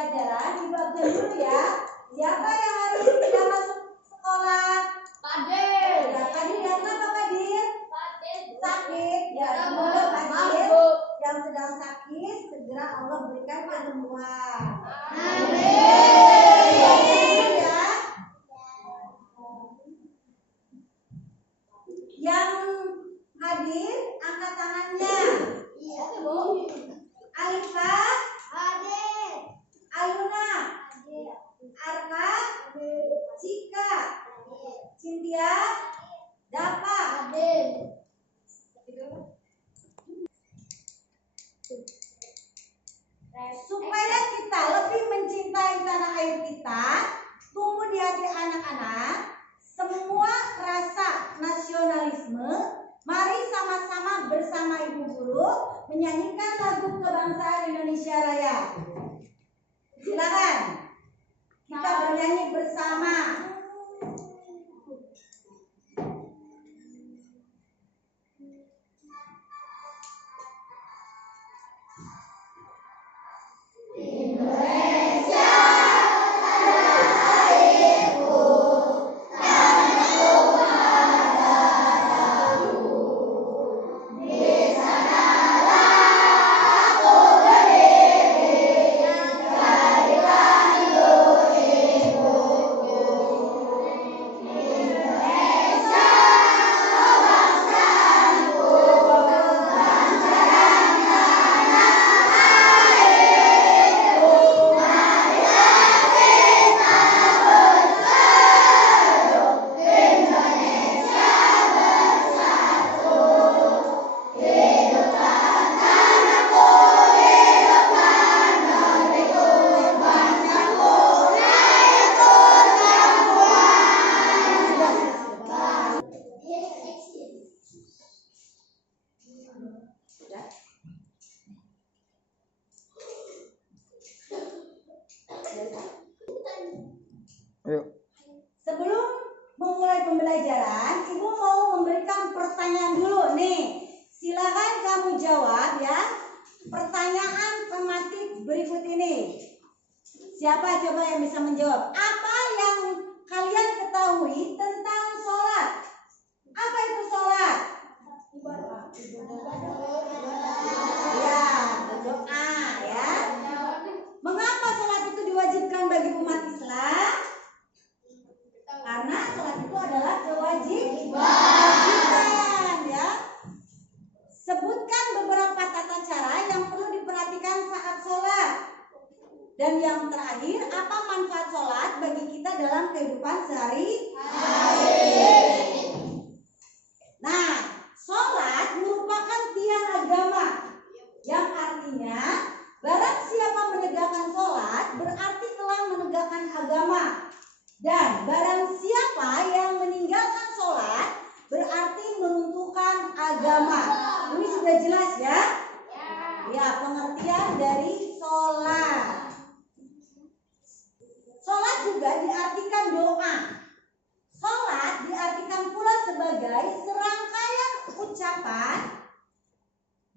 pembelajaran dibagi dulu ya. Siapa yang hari ini tidak masuk sekolah? Padir. Ya, Padir yang apa Padir? Sakit. Ya, semoga Padir yang sedang sakit segera Allah berikan kesembuhan. Amin. Ya. Yang hadir angkat tangannya. Iya, Bu. Alifa, Hadir. Ayuna, Hadir. Arka, Hadir. Cika, Hadir. Cynthia, Dapa. Hadir. Supaya kita lebih mencintai tanah air kita, tumbuh di hati anak-anak semua rasa nasionalisme. Mari sama-sama bersama Ibu Guru menyanyikan lagu kebangsaan Indonesia Raya. Silakan kita bernyanyi bersama. Sebelum memulai pembelajaran, Ibu mau memberikan pertanyaan dulu nih. Silakan kamu jawab ya. Pertanyaan tematik berikut ini. Siapa coba yang bisa menjawab? Apa yang kalian ketahui tentang sholat? Apa itu sholat? Ya, berdoa ya. Mengapa sholat itu diwajibkan bagi umat Islam? Karena sholat itu adalah kewajiban ya. Sebutkan beberapa tata cara yang perlu diperhatikan saat sholat. Dan yang terakhir, apa manfaat sholat bagi kita dalam kehidupan sehari-hari? Nah, sholat merupakan tiang agama, yang artinya barang siapa menegakkan sholat berarti telah menegakkan agama. Dan barang siapa yang meninggalkan sholat berarti meruntuhkan agama. Ini sudah jelas ya? Ya, pengertian dari sholat. Sholat juga diartikan doa. Sholat diartikan pula sebagai serangkaian ucapan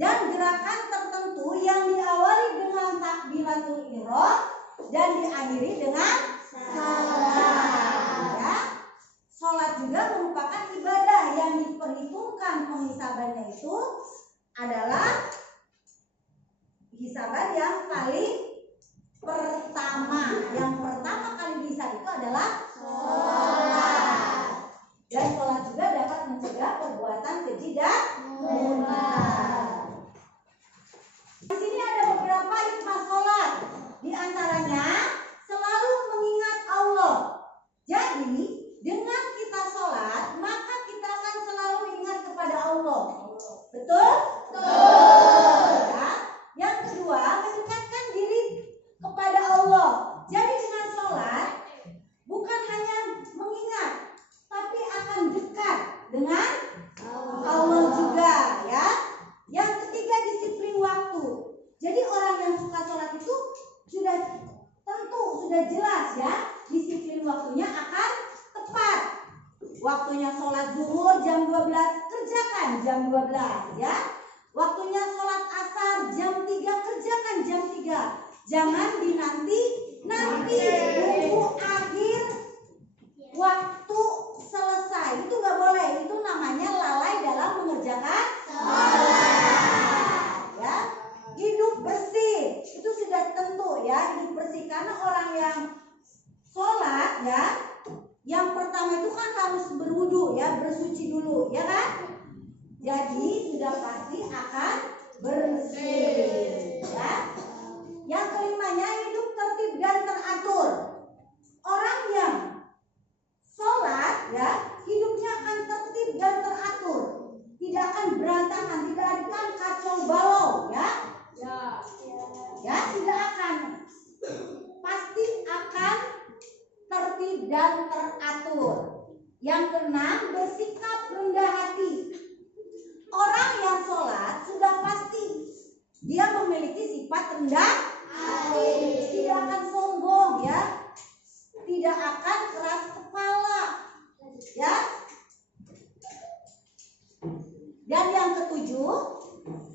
dan gerakan tertentu yang diawali dengan takbiratul ihram dan diakhiri dengan salam. Ya. Sholat juga merupakan ibadah yang diperhitungkan penghisabannya itu adalah hisaban yang paling pertama. Yang pertama kali dihisab itu adalah sholat. Dan sholat juga dapat mencegah perbuatan keji dan munkar. Di sini ada beberapa hikmah sholat. Di antaranya selalu mengingat Allah. Jadi dengan kita sholat maka kita akan selalu ingat kepada Allah. Betul? Betul. Ya. Yang kedua, mendekatkan diri kepada Allah. Jadi dengan sholat bukan hanya mengingat, tapi akan dekat dengan Allah juga ya. Yang ketiga, disiplin waktu. Jadi orang yang suka sholat itu sudah tentu, sudah jelas ya, disiplin waktunya akan tepat. Waktunya sholat zuhur jam 12, kerjakan jam 12 ya. Waktunya sholat asar jam 3, kerjakan jam 3. Jangan dinanti tunggu akhir waktu selesai. Itu nggak boleh. Itu namanya lalai dalam mengerjakan sholat. Ya, hidup bersih itu sudah tentu ya, hidup bersih, karena orang yang sholat ya, yang pertama itu kan harus berwudu ya, bersuci dulu ya kan. Jadi sudah pasti akan bersih ya. Yang kelimanya, hidup tertib dan teratur. Orang yang sholat ya, hidupnya akan tertib dan teratur, tidak akan berantakan, tidak akan kacau balau ya. Ya, tidak akan, pasti akan tertib dan teratur. Yang keenam, bersikap rendah hati. Orang yang sholat sudah pasti dia memiliki sifat rendah hati, tidak akan sombong ya, tidak akan keras kepala ya. Dan yang ketujuh,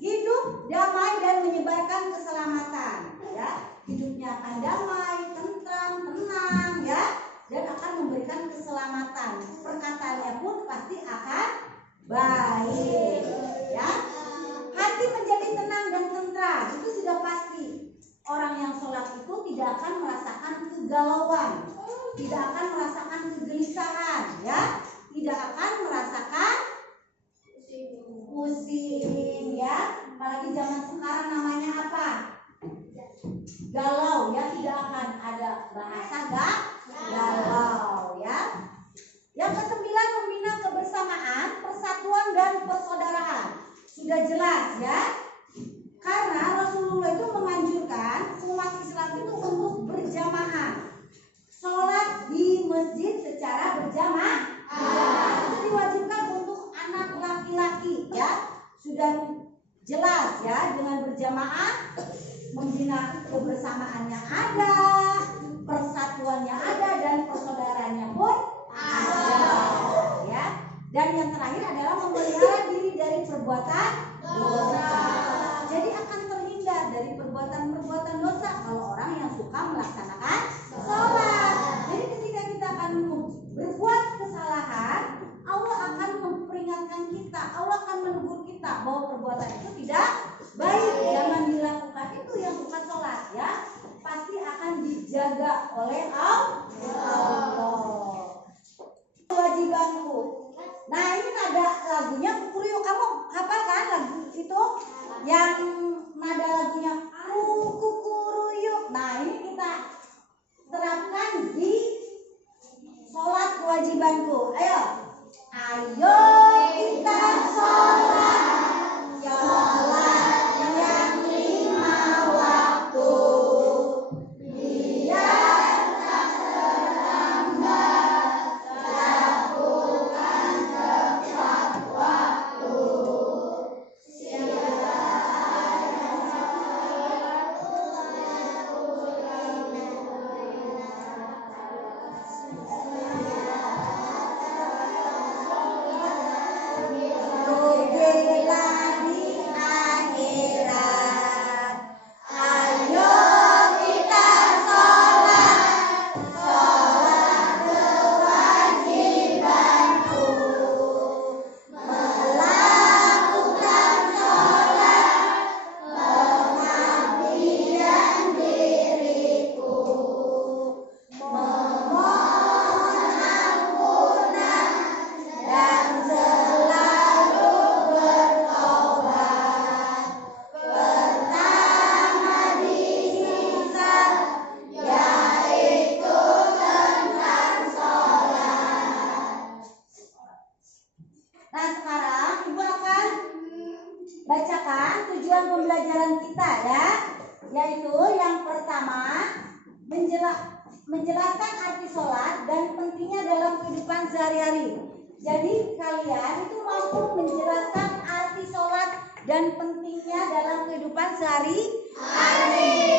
hidup damai dan menyebarkan keselamatan ya. Hidupnya akan damai, tentram, tenang ya, dan akan memberikan keselamatan. Perkataannya pun pasti akan baik ya. Hati menjadi tenang dan tentram, itu sudah pasti. Orang yang sholat itu tidak akan merasakan kegalauan, tidak akan merasakan kegelisahan ya, tidak akan merasakan pusing ya. Apalagi zaman sekarang namanya apa? Galau ya, tidak akan ada bahasa galau ya. Yang kesembilan, membina kebersamaan, persatuan dan persaudaraan. Sudah jelas ya, karena Rasulullah itu menganjurkan umat Islam itu untuk berjamaah, sholat di masjid secara berjamaah. Itu diwajibkan untuk anak laki-laki ya. Sudah jelas ya, dengan berjamaah membina kebersamaannya ada, persatuannya ada, dan persaudaraannya pun ada ya. Dan yang terakhir adalah memelihara diri dari perbuatan dosa. Jadi akan terhindar dari perbuatan-perbuatan dosa kalau orang yang suka melaksanakan sholat. Jadi ketika kita akan berbuat kesalahan, Allah akan memperingatkan kita, Allah akan menegur kita bahwa perbuatan itu tidak baik, jangan dilakukan. Itu yang bukan sholat ya, pasti akan dijaga oleh Allah. Kewajibanku. Nah, ini ada lagunya, Kukuruyuk. Kamu hafal kan lagu itu? Yang nada lagunya Kukuruyuk. Nah, ini kita terapkan di sholat kewajibanku. Ayo kita sholat yang 5 waktu, biar tak terlambat, lakukan tepat waktu. Menjelaskan arti sholat dan pentingnya dalam kehidupan sehari-hari. Jadi kalian itu mampu menjelaskan arti sholat dan pentingnya dalam kehidupan sehari-hari.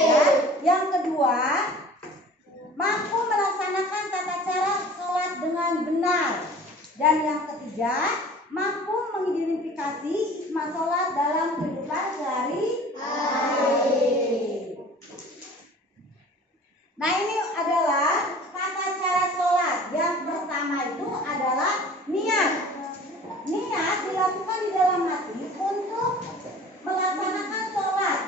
Ya. Yang kedua, mampu melaksanakan tata cara sholat dengan benar. Dan yang ketiga, mampu mengidentifikasi hikmah sholat dalam kehidupan sehari-hari. Nah, ini adalah tata cara sholat. Yang pertama itu adalah niat. Niat dilakukan di dalam hati untuk melaksanakan sholat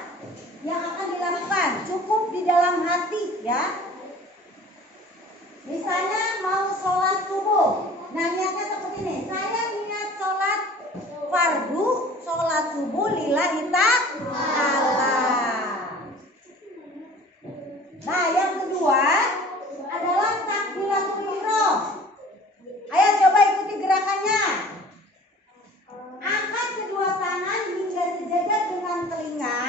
yang akan dilakukan. Cukup di dalam hati ya. Misalnya mau sholat subuh. Nah, niatnya seperti ini. Saya niat sholat fardu, sholat subuh lillahi ta'ala. Nah, yang kedua adalah takbiratul ihram. Ayo coba ikuti gerakannya. Angkat kedua tangan hingga sejajar dengan telinga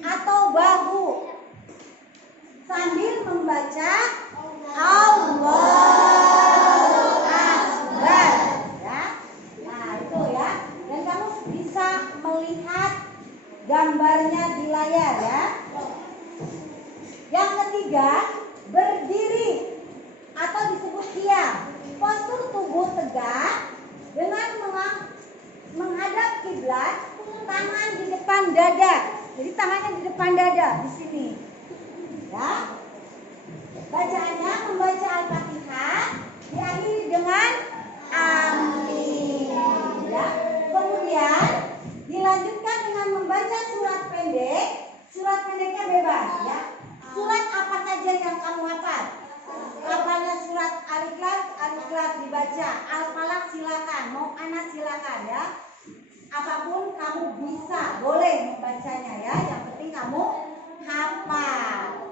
atau bahu sambil membaca Allahu Akbar ya. Nah, itu ya. Dan kamu bisa melihat gambarnya di layar ya. Yang ketiga, berdiri atau disebut qiyam. Postur tubuh tegak dengan menghadap kiblat, tangan di depan dada. Jadi tangannya di depan dada di sini. Ya. Bacaannya membaca Al-Fatihah diakhiri dengan amin. Ya. Kemudian dilanjutkan dengan membaca surat pendek. Surat pendeknya bebas ya. Surat apa saja yang kamu hafal? Hafalnya surat Al-Ikhlas dibaca. Al-Falaq silakan, mau anak silakan ya. Apapun kamu bisa, boleh membacanya ya. Yang penting kamu hafal.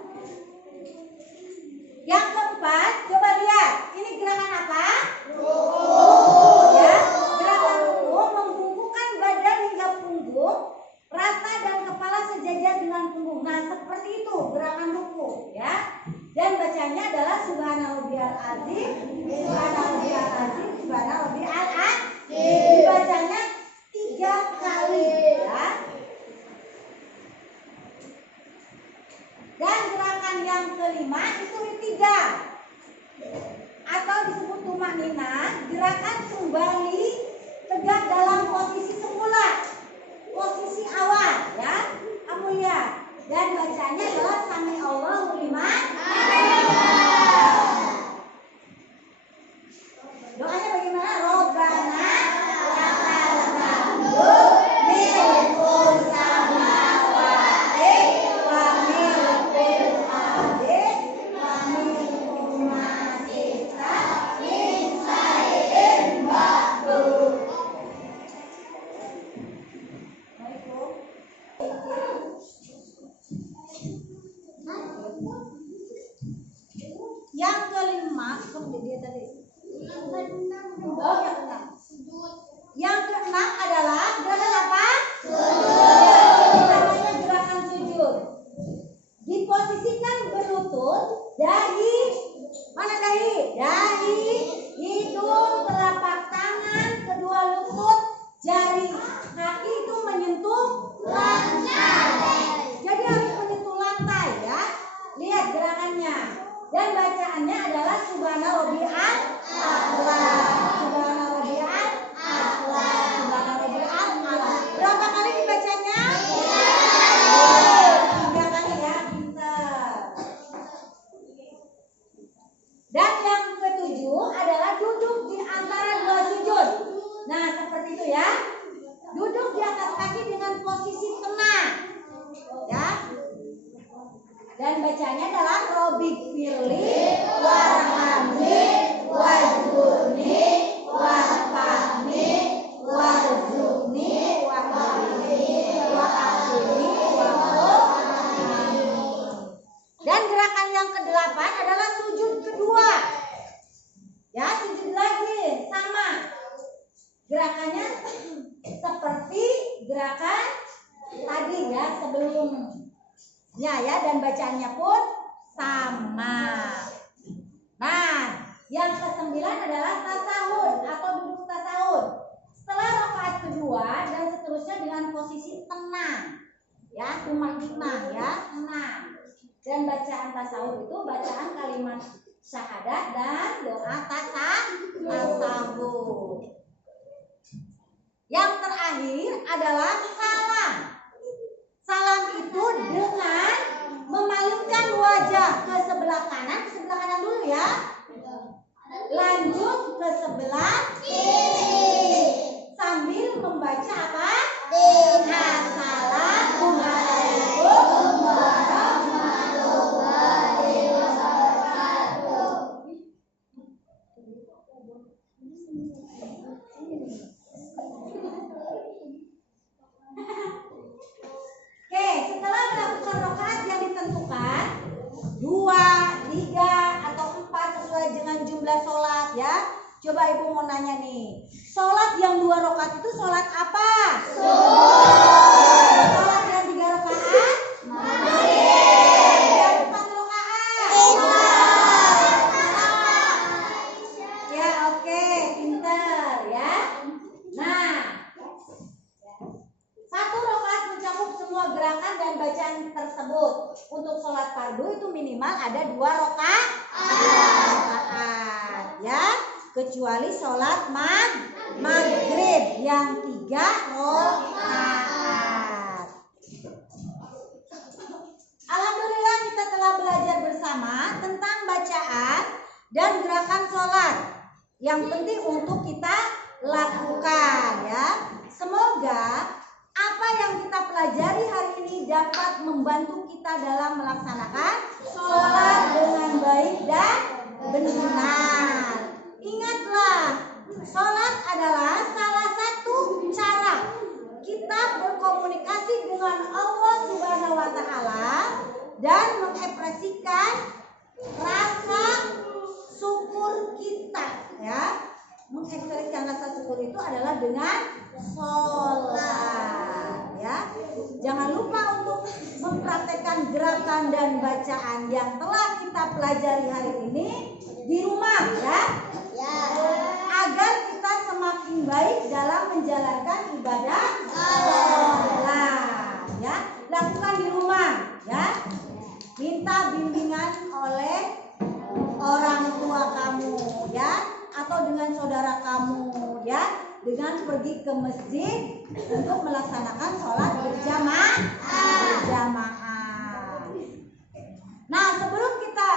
Yang keempat, coba lihat. Ini gerakan apa? Ruku ya. Gerakan ruku membungkukkan badan hingga punggung, rata dan kepala sejajar dengan punggung. Nah, seperti itu gerakan ruku ya. Dan bacanya adalah subhanarabbiyal azim, subhanarabbiyal azim, subhanarabbiyal azim. Dibacanya 3 kali ya. Dan gerakan yang kelima itu iktidal atau disebut tumanina, gerakan kembali tegak dalam posisi semula, posisi awal ya. Kamu lihat. Dan bacanya adalah sami Allahu liman hamidah. Doanya bagaimana? Robbana lakal hamdu milkul samawati wa milkul ardi wa milkul ma syi'ta min syai'in ba'du. Yang kelima, dia tadi. Oh, yang keenam. Yang keenam adalah gerakan apa? Sujud. Namanya gerakan sujud. Diposisikan berlutut, dahi, mana dahi? Dahi, hidung, telapak tangan, kedua lutut, jari, kaki itu menyentuh lantai. Jadi harus menyentuh lantai ya. Lihat gerakannya. Dan bacaannya adalah subhanarabbiyal a'la. Subhanarabbiyal a'la. Subhanarabbiyal a'la. Berapa kali dibacanya? 3 kali ya, pintar. Dan yang ketujuh adalah duduk di antara 2 sujud. Nah, seperti itu ya. Duduk di atas kaki dengan posisi tenang. Ya. Dan bacanya adalah Robbik firli warhamni wajburni warfahni warzuqni wahdini wa'afini wa'afini. Dan gerakan yang ke-8 adalah sujud kedua. Ya, sujud lagi sama. Gerakannya seperti gerakan tadi ya sebelumnya ya, dan bacaannya pun sama. Nah, yang ke-9 adalah tasahud atau duduk tasahud. Setelah rakaat kedua dan seterusnya dengan posisi tenang. Ya, tumanina ya, tenang. Dan bacaan tasawuf itu bacaan kalimat syahadat dan doa tasawuf. Yang terakhir adalah salam. Salam itu dengan memalingkan wajah ke sebelah kanan, sebelah kanan dulu ya. Lanjut ke sebelah kiri. Sambil membaca apa? Assalamualaikum warahmatullahi wabarakatuh. Oke, setelah melakukan rakaat yang ditentukan 2, 3, atau 4 sesuai dengan jumlah sholat ya. Coba ibu mau nanya nih, sholat yang 2 rakaat itu sholat apa? Sholat yang 3 rakaat? Yang 4 rakaat? Ya oke, pinter ya. Nah, 1 rakaat mencakup semua gerakan dan bacaan tersebut. Untuk sholat fardu itu minimal ada 2 rakaat ya, kecuali sholat maghrib yang 3 rakaat. Alhamdulillah kita telah belajar bersama tentang bacaan dan gerakan sholat yang penting untuk kita lakukan ya. Semoga apa yang kita pelajari hari ini dapat membantu kita dalam melaksanakan sholat dengan baik dan benar. Ingatlah, sholat adalah salah satu cara kita berkomunikasi dengan Allah Subhanahu wa Ta'ala dan mengekspresikan rasa syukur kita ya. Mengekspresikan rasa syukur itu adalah dengan sholat ya. Jangan lupa untuk mempraktekkan gerakan dan bacaan yang telah kita pelajari hari ini di rumah ya, agar kita semakin baik dalam menjalankan ibadah sholat ya. Lakukan di rumah ya. Minta bimbingan oleh orang tua kamu ya, atau dengan saudara kamu ya, dengan pergi ke masjid untuk melaksanakan sholat berjamaah. Nah, sebelum kita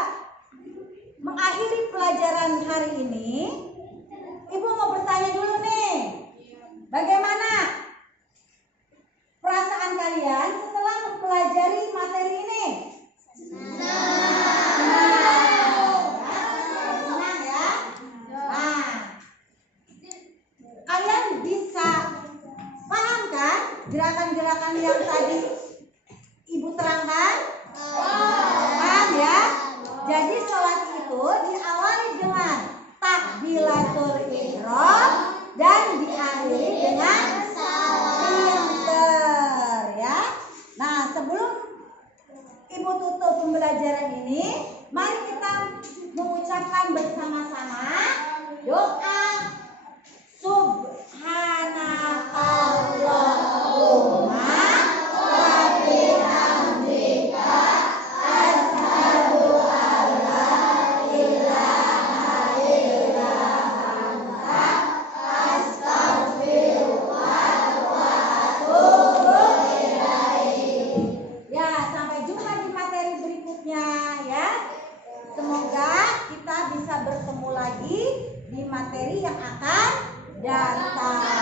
mengakhiri pelajaran hari ini, ibu mau bertanya dulu nih, bagaimana perasaan kalian setelah mempelajari materi ini? Senang ya. Nah, kalian bisa paham kan gerakan-gerakan yang tadi ibu terangkan? Paham ya? Jadi sholat itu diawali dengan takbiratul ihram dan diakhiri dengan pinter ya. Nah, sebelum ibu tutup pembelajaran ini, mari kita mengucapkan bersama-sama doa Subhanakallahumma wa bihamdika asyhadu an la ilaha illa anta astaghfiruka wa atubu ilaik. Ya, sampai jumpa di materi berikutnya ya. Semoga kita bisa bertemu lagi di materi yang akan datang.